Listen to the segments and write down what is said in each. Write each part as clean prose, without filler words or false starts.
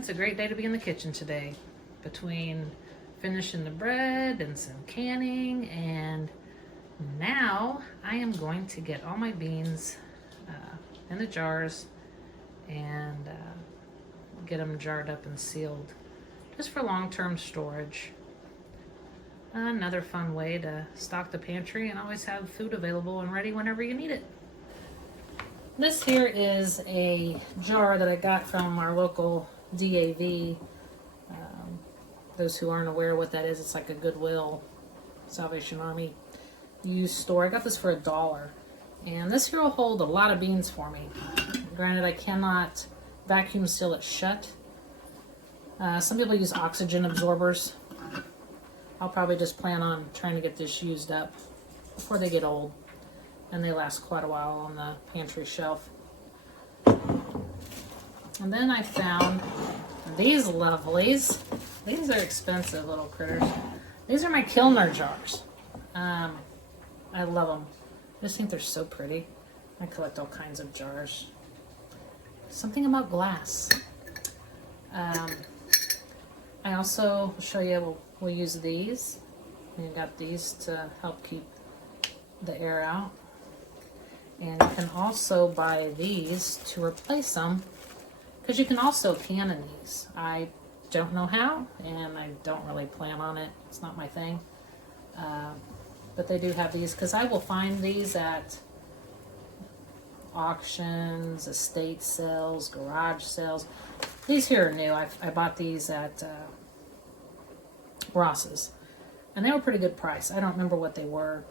It's a great day to be in the kitchen today. Between finishing the bread and some canning, and now I am going to get all my beans in the jars and get them jarred up and sealed just for long-term storage. Another fun way to stock the pantry and always have food available and ready whenever you need it. This here is a jar that I got from our local DAV. Those who aren't aware what that is, it's like a Goodwill, Salvation Army used store. I got this for $1. And this here will hold a lot of beans for me. Granted, I cannot vacuum seal it shut. Some people use oxygen absorbers. I'll probably just plan on trying to get this used up before they get old. And they last quite a while on the pantry shelf. And then I found these lovelies. These are expensive little critters. These are my Kilner jars. I love them. I just think they're so pretty. I collect all kinds of jars. Something about glass. I also will show you, we'll use these. We got these to help keep the air out. And you can also buy these to replace them, because you can also can in these. I don't know how, and I don't really plan on it. It's not my thing. But they do have these, because I will find these at auctions, estate sales, garage sales. These here are new. I bought these at Ross's, and they were a pretty good price. I don't remember what they were.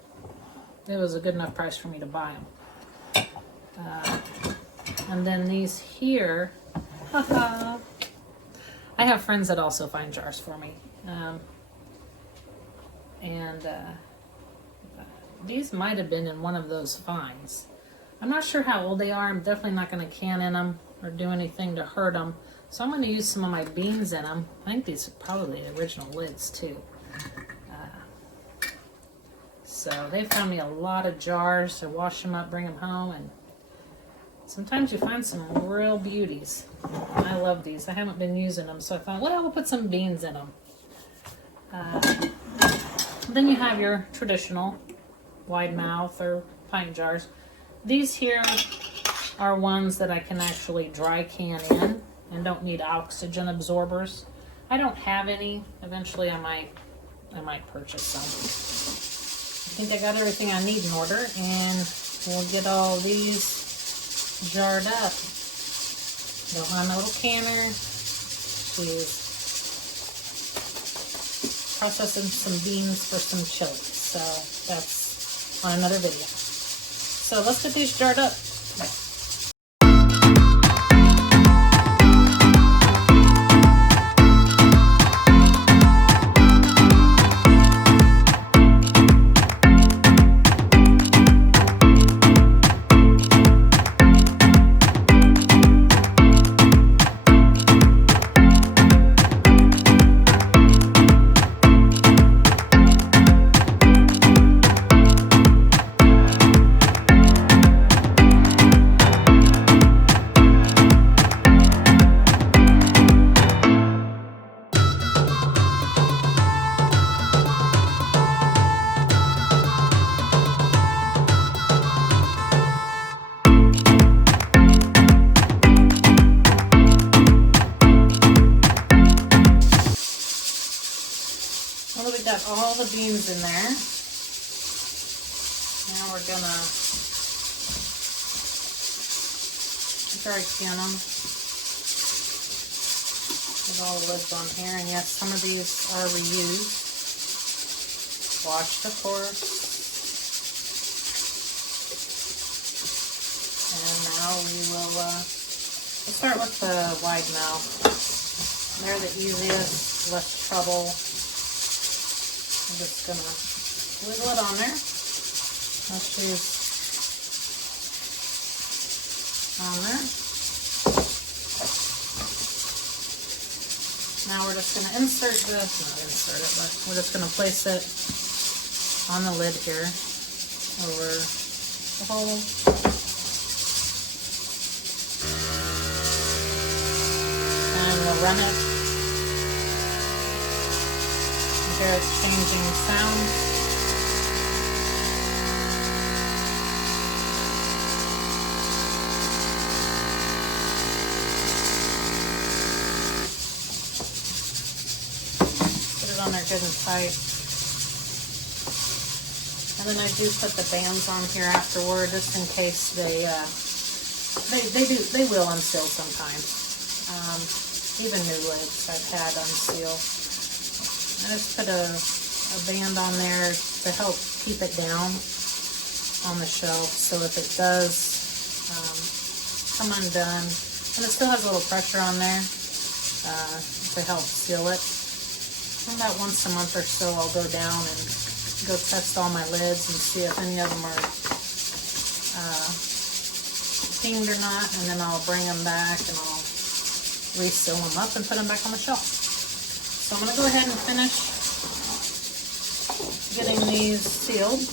It was a good enough price for me to buy them. And then these here, I have friends that also find jars for me. These might have been in one of those finds. I'm not sure how old they are. I'm definitely not going to can in them or do anything to hurt them. So I'm going to use some of my beans in them. I think these are probably the original lids too. So they found me a lot of jars to wash them up, bring them home, and sometimes you find some real beauties. I love these. I haven't been using them, so I thought, well, we'll put some beans in them. Then you have your traditional wide mouth or pint jars. These here are ones that I can actually dry can in and don't need oxygen absorbers. I don't have any. Eventually I might purchase some. I think I got everything I need in order, and we'll get all these jarred up. Got my little canner. She's processing some beans for some chili. So that's on another video. So let's get these jarred up. We got all the beans in there. Now we're gonna dry can them. Get all the lids on here, and yes, some of these are reused. Washed, of course. And now we will we'll start with the wide mouth. They're the easiest, less trouble. I'm just going to wiggle it on there. Let's use on there. Now we're just going to insert this, not insert it, but we're just going to place it on the lid here over the hole. And we'll run it. They're exchanging sounds. Put it on there good and tight. And then I do put the bands on here afterward, just in case they will unseal sometimes. Even new lids I've had unseal. I just put a band on there to help keep it down on the shelf, so if it does come undone, and it still has a little pressure on there to help seal it. And about once a month or so, I'll go down and go test all my lids and see if any of them are steamed or not, and then I'll bring them back and I'll reseal them up and put them back on the shelf. So I'm going to go ahead and finish getting these sealed.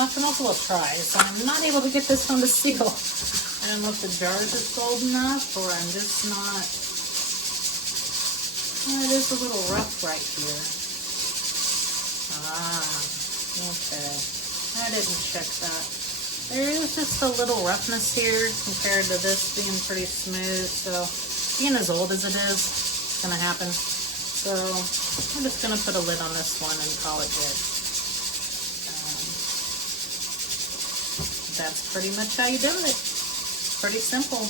Left an awful lot of tries, so I'm not able to get this one to seal. I don't know if the jar is just old enough, or I'm just not. It is a little rough right here. Okay. I didn't check that. There is just a little roughness here compared to this being pretty smooth, so being as old as it is, it's going to happen. So I'm just going to put a lid on this one and call it good. That's pretty much how you do it. Pretty simple.